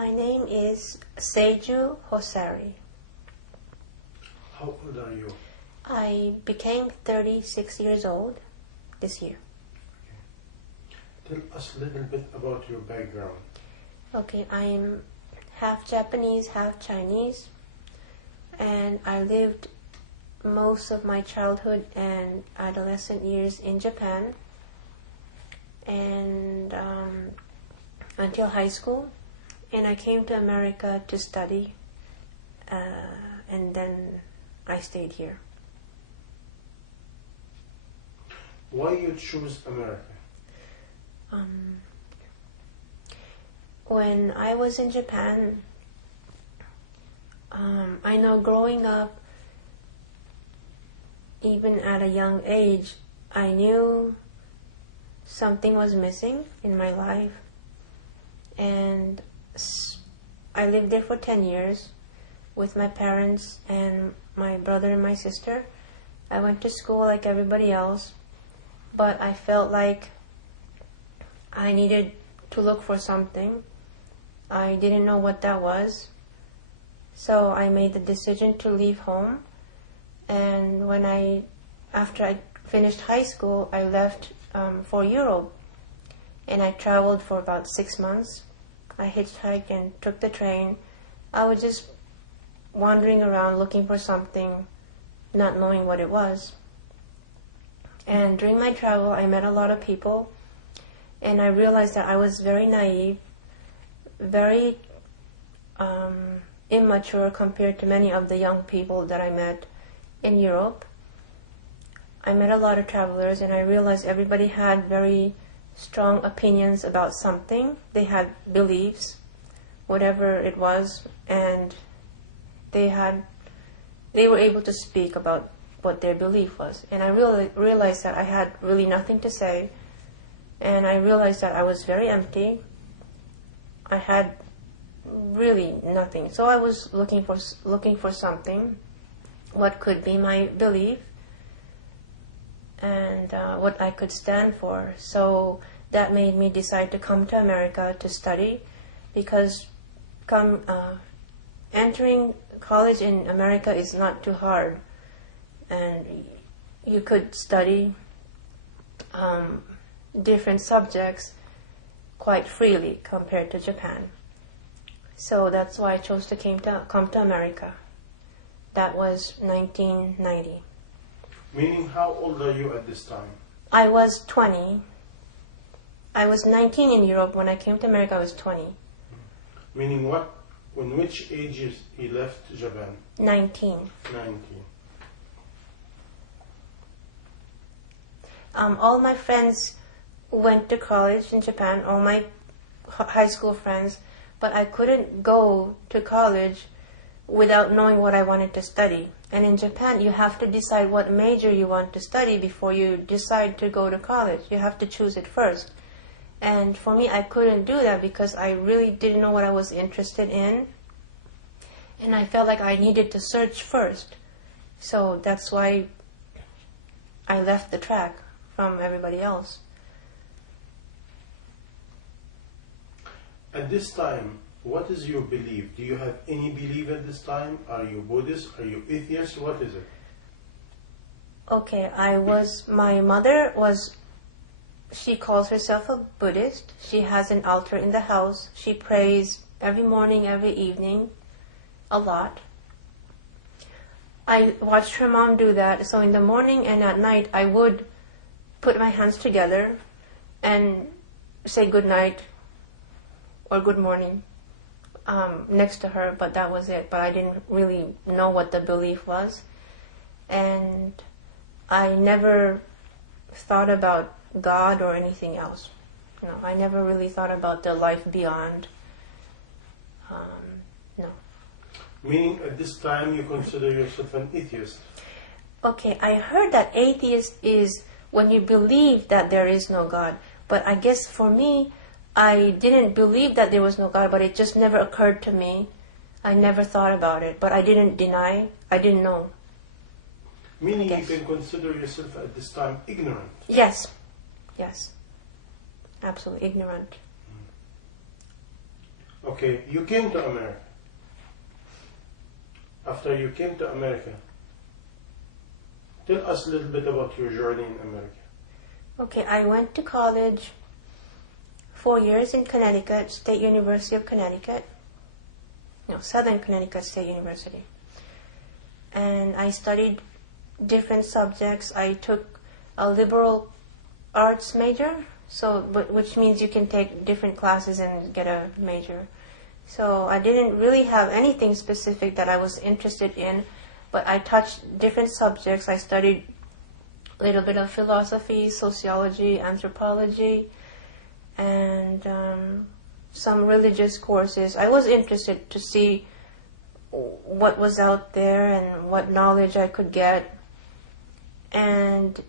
My name is Seiju Hosari. How old are you? I became 36 years old this year. Tell us a little bit about your background. Okay, I'm half Japanese, half Chinese, and I lived most of my childhood and adolescent years in Japan, and until high school, and I came to America to study, and then I stayed here. Why you choose America? When I was in Japan, I know growing up, even at a young age, I knew something was missing in my life, and I lived there for 10 years with my parents and my brother and my sister. I went to school like everybody else, but I felt like I needed to look for something. I didn't know what that was, so I made the decision to leave home. And after I finished high school, I left for Europe, and I traveled for about 6 months. I hitchhiked and took the train. I was just wandering around looking for something, not knowing what it was. And during my travel, I met a lot of people, and I realized that I was very naive, very immature compared to many of the young people that I met in Europe. I met a lot of travelers, and I realized everybody had very strong opinions about something. They had beliefs, whatever it was, and they were able to speak about what their belief was. And I realized that I had really nothing to say, and I realized that I was very empty. I had really nothing. So I was looking for something, what could be my belief, and what I could stand for. So that made me decide to come to America to study, because entering college in America is not too hard, and you could study different subjects quite freely compared to Japan. So that's why I chose to come to America. That was 1990. Meaning, how old are you at this time? I was 20. I was 19 in Europe. When I came to America, I was 20. Meaning what? In which age he left Japan? 19. 19. All my friends went to college in Japan, all my high school friends, but I couldn't go to college without knowing what I wanted to study. And in Japan, you have to decide what major you want to study before you decide to go to college. You have to choose it first. And for me, I couldn't do that because I really didn't know what I was interested in. And I felt like I needed to search first. So that's why I left the track from everybody else. At this time, what is your belief? Do you have any belief at this time? Are you Buddhist? Are you atheist? What is it? Okay, my mother was, she calls herself a Buddhist. She has an altar in the house. She prays every morning, every evening, a lot. I watched her mom do that. So in the morning and at night, I would put my hands together and say good night or good morning next to her, but that was it. But I didn't really know what the belief was. And I never thought about God or anything else. No, I never really thought about the life beyond. No. Meaning at this time you consider yourself an atheist? Okay, I heard that atheist is when you believe that there is no God. But I guess for me, I didn't believe that there was no God, but it just never occurred to me. I never thought about it, but I didn't deny, I didn't know. Meaning you can consider yourself at this time ignorant? Yes. Yes. Absolutely ignorant. Okay, you came to America. After you came to America, tell us a little bit about your journey in America. Okay, I went to college 4 years in Connecticut, State University of Connecticut. No, Southern Connecticut State University. And I studied different subjects. I took a liberal arts major, which means you can take different classes and get a major. So I didn't really have anything specific that I was interested in, but I touched different subjects. I studied a little bit of philosophy, sociology, anthropology, and some religious courses. I was interested to see what was out there and what knowledge I could get. And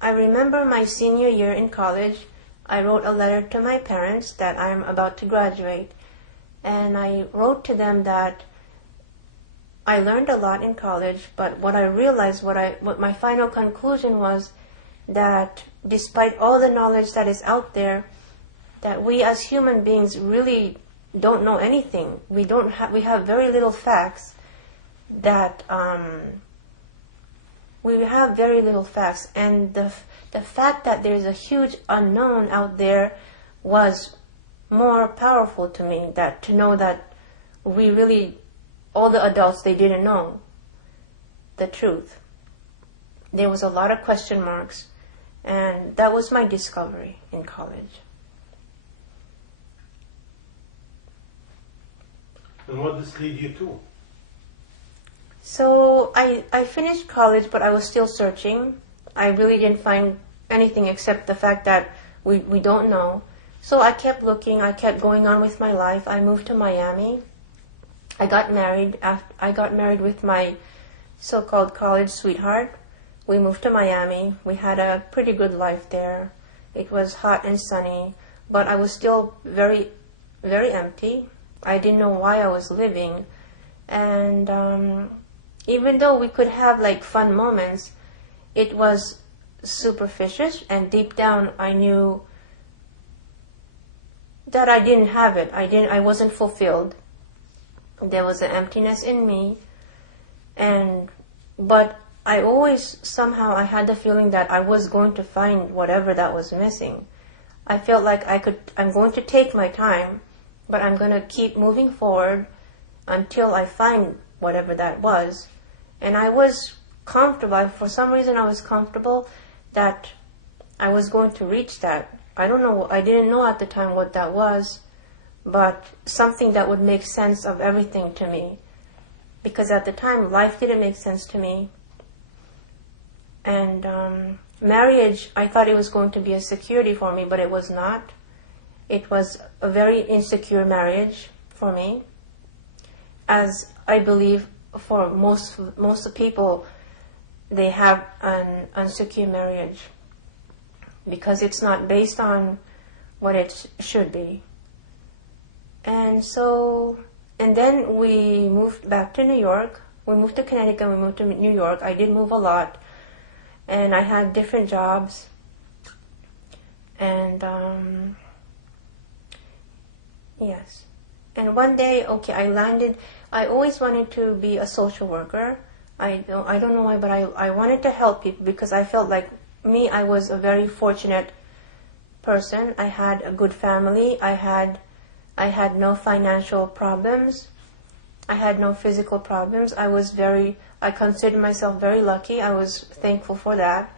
I remember my senior year in college, I wrote a letter to my parents that I'm about to graduate. And I wrote to them that I learned a lot in college, but what I realized, what my final conclusion was, that despite all the knowledge that is out there, that we as human beings really don't know anything. We have very little facts. We have very little facts, and the fact that there's a huge unknown out there was more powerful to me. That to know that we really, all the adults, they didn't know the truth. There was a lot of question marks, and that was my discovery in college. And what does lead you to? So I finished college, but I was still searching. I really didn't find anything except the fact that we don't know. So I kept looking. I kept going on with my life. I moved to Miami. I got married. I got married with my so-called college sweetheart. We moved to Miami. We had a pretty good life there. It was hot and sunny, but I was still very, very empty. I didn't know why I was living. And even though we could have like fun moments, it was superficial, and deep down I knew that I didn't have it. I wasn't fulfilled. There was an emptiness in me, but I always somehow I had the feeling that I was going to find whatever that was missing. I felt like I'm going to take my time, but I'm going to keep moving forward until I find whatever that was. And I was comfortable. For some reason I was comfortable that I was going to reach that. I don't know. I didn't know at the time what that was, but something that would make sense of everything to me. Because at the time, life didn't make sense to me. And marriage, I thought it was going to be a security for me, but it was not. It was a very insecure marriage for me, as I believe for most of people, they have an insecure marriage because it's not based on what it should be. And then we moved back to New York. We moved to Connecticut, we moved to New York. I did move a lot, and I had different jobs. And yes. And one day, I landed. I always wanted to be a social worker. I don't know why, but I wanted to help people because I felt like I was a very fortunate person. I had a good family. I had no financial problems. I had no physical problems. I considered myself very lucky. I was thankful for that.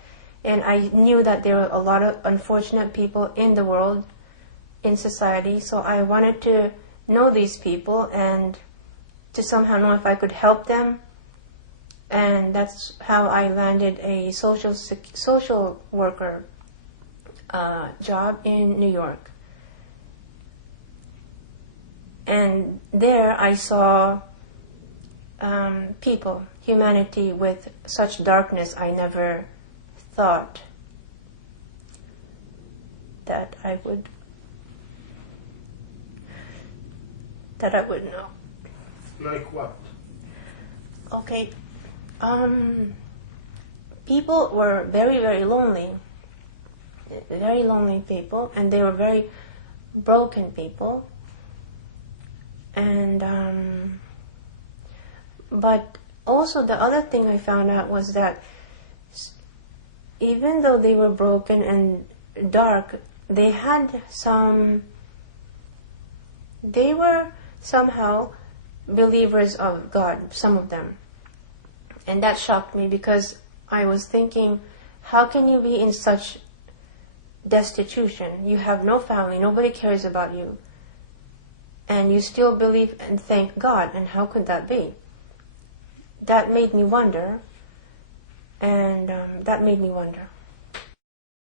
And I knew that there were a lot of unfortunate people in the world, in society. So I wanted to know these people and to somehow know if I could help them. And that's how I landed a social worker job in New York. And there I saw people, humanity with such darkness I never thought that I would know. Like what? Okay. People were very, very lonely people, and they were very broken people. And but also the other thing I found out was that even though they were broken and dark, they were somehow believers of God, some of them. And that shocked me because I was thinking, how can you be in such destitution? You have no family, nobody cares about you, and you still believe and thank God, and how could that be? That made me wonder, and that made me wonder.